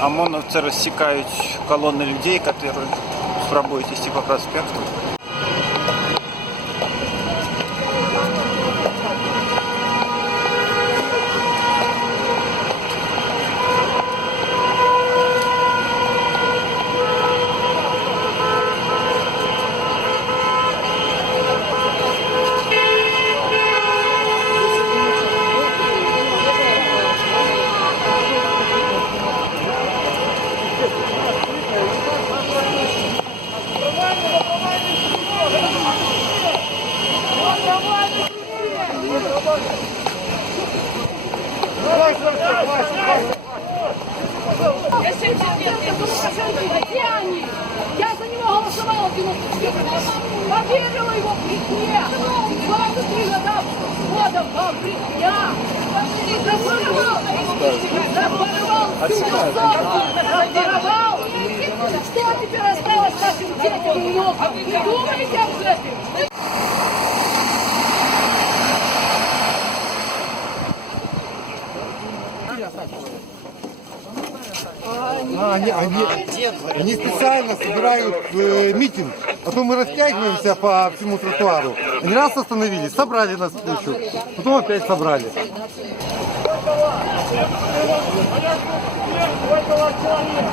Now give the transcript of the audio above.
ОМОНовцы рассекают колонны людей, которые пробуют идти по проспекту. Где они? Я за него голосовала в 94-м. Поверила его брехне. 23 года вам брехня. Заборвал всю массовку. Заборвал. Что теперь осталось нашим детям и внукам? Вы думаете об этом? Они специально собирают митинг, а то мы растягиваемся по всему тротуару. Они раз остановились, собрали нас в кучу, потом опять собрали. Сколько вас человек?